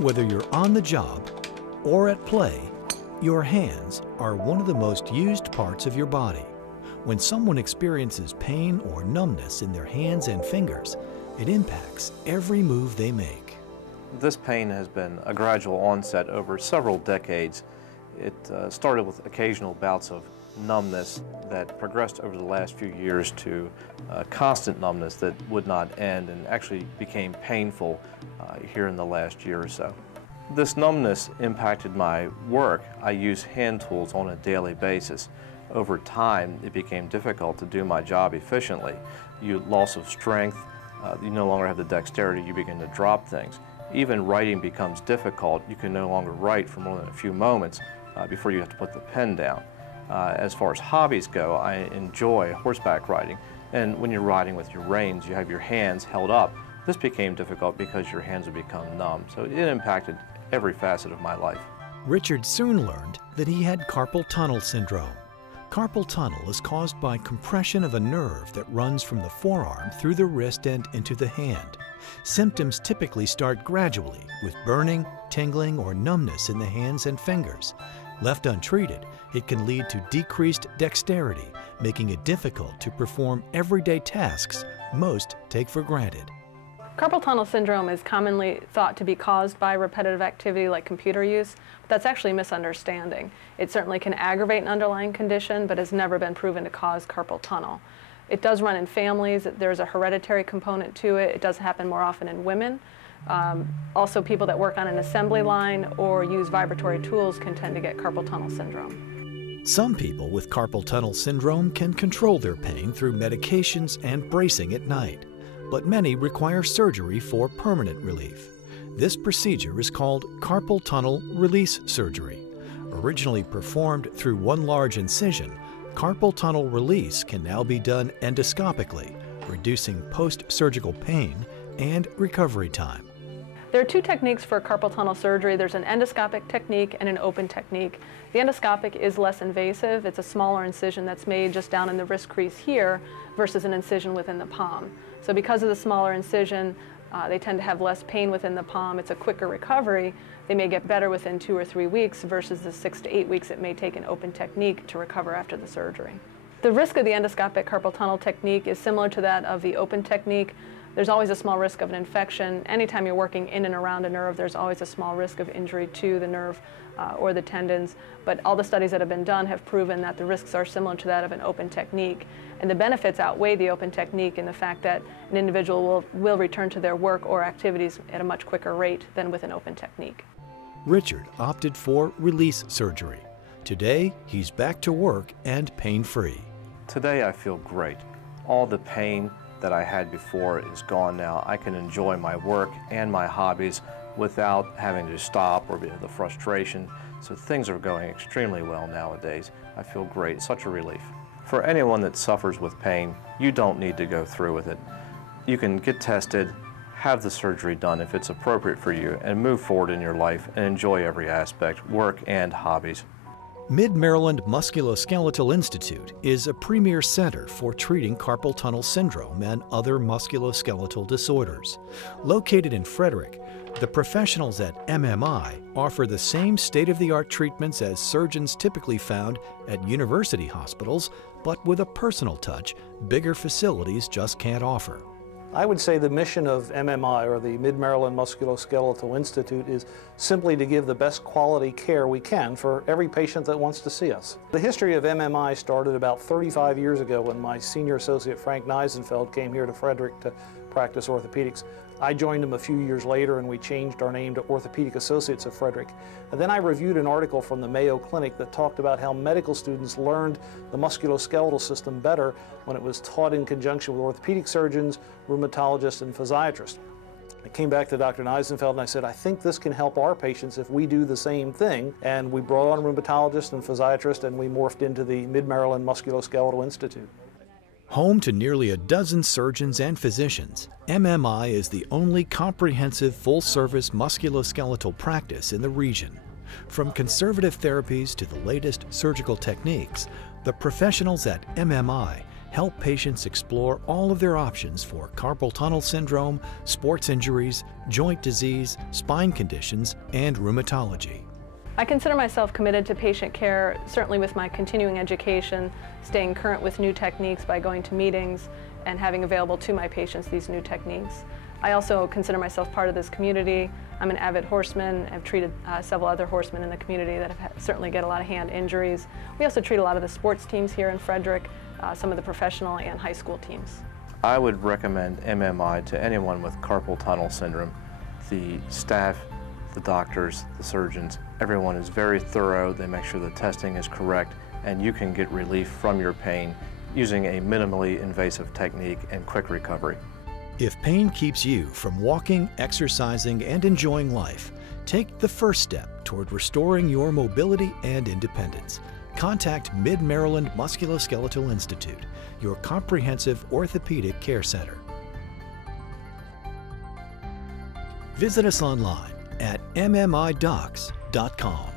Whether you're on the job or at play, your hands are one of the most used parts of your body. When someone experiences pain or numbness in their hands and fingers, it impacts every move they make. This pain has been a gradual onset over several decades. It started with occasional bouts of numbness that progressed over the last few years to constant numbness that would not end and actually became painful here in the last year or so. This numbness impacted my work. I use hand tools on a daily basis. Over time, it became difficult to do my job efficiently. Loss of strength, you no longer have the dexterity, you begin to drop things. Even writing becomes difficult. You can no longer write for more than a few moments before you have to put the pen down. As far as hobbies go, I enjoy horseback riding. And when you're riding with your reins, you have your hands held up. This became difficult because your hands would become numb. So it impacted every facet of my life. Richard soon learned that he had carpal tunnel syndrome. Carpal tunnel is caused by compression of a nerve that runs from the forearm through the wrist and into the hand. Symptoms typically start gradually with burning, tingling, or numbness in the hands and fingers. Left untreated, it can lead to decreased dexterity, making it difficult to perform everyday tasks most take for granted. Carpal tunnel syndrome is commonly thought to be caused by repetitive activity like computer use, but that's actually a misunderstanding. It certainly can aggravate an underlying condition, but has never been proven to cause carpal tunnel. It does run in families. There's a hereditary component to it. It does happen more often in women. Also, people that work on an assembly line or use vibratory tools can tend to get carpal tunnel syndrome. Some people with carpal tunnel syndrome can control their pain through medications and bracing at night, but many require surgery for permanent relief. This procedure is called carpal tunnel release surgery. Originally performed through one large incision, carpal tunnel release can now be done endoscopically, reducing post-surgical pain and recovery time. There are two techniques for carpal tunnel surgery. There's an endoscopic technique and an open technique. The endoscopic is less invasive. It's a smaller incision that's made just down in the wrist crease here versus an incision within the palm. So because of the smaller incision, they tend to have less pain within the palm. It's a quicker recovery. They may get better within 2 or 3 weeks versus the 6 to 8 weeks it may take an open technique to recover after the surgery. The risk of the endoscopic carpal tunnel technique is similar to that of the open technique. There's always a small risk of an infection. Anytime you're working in and around a nerve, there's always a small risk of injury to the nerve or the tendons. But all the studies that have been done have proven that the risks are similar to that of an open technique. And the benefits outweigh the open technique in the fact that an individual will return to their work or activities at a much quicker rate than with an open technique. Richard opted for release surgery. Today, he's back to work and pain-free. Today I feel great. All the pain that I had before is gone now. I can enjoy my work and my hobbies without having to stop or the frustration. So things are going extremely well nowadays. I feel great. It's such a relief. For anyone that suffers with pain, you don't need to go through with it. You can get tested, have the surgery done if it's appropriate for you, and move forward in your life and enjoy every aspect, work and hobbies. Mid-Maryland Musculoskeletal Institute is a premier center for treating carpal tunnel syndrome and other musculoskeletal disorders. Located in Frederick, the professionals at MMI offer the same state-of-the-art treatments as surgeons typically found at university hospitals, but with a personal touch bigger facilities just can't offer. I would say the mission of MMI, or the Mid-Maryland Musculoskeletal Institute, is simply to give the best quality care we can for every patient that wants to see us. The history of MMI started about 35 years ago when my senior associate Frank Neisenfeld came here to Frederick to practice orthopedics. I joined him a few years later and we changed our name to Orthopedic Associates of Frederick. And then I reviewed an article from the Mayo Clinic that talked about how medical students learned the musculoskeletal system better when it was taught in conjunction with orthopedic surgeons, rheumatologists, and physiatrists. I came back to Dr. Neisenfeld and I said, I think this can help our patients if we do the same thing. And we brought on rheumatologists and physiatrists and we morphed into the Mid-Maryland Musculoskeletal Institute. Home to nearly a dozen surgeons and physicians, MMI is the only comprehensive full-service musculoskeletal practice in the region. From conservative therapies to the latest surgical techniques, the professionals at MMI help patients explore all of their options for carpal tunnel syndrome, sports injuries, joint disease, spine conditions, and rheumatology. I consider myself committed to patient care, certainly with my continuing education, staying current with new techniques by going to meetings and having available to my patients these new techniques. I also consider myself part of this community. I'm an avid horseman. I've treated several other horsemen in the community that have certainly get a lot of hand injuries. We also treat a lot of the sports teams here in Frederick, some of the professional and high school teams. I would recommend MMI to anyone with carpal tunnel syndrome. The staff, the doctors, the surgeons, everyone is very thorough. They make sure the testing is correct, and you can get relief from your pain using a minimally invasive technique and quick recovery. If pain keeps you from walking, exercising, and enjoying life, take the first step toward restoring your mobility and independence. Contact Mid-Maryland Musculoskeletal Institute, your comprehensive orthopedic care center. Visit us online at mmidocs.com.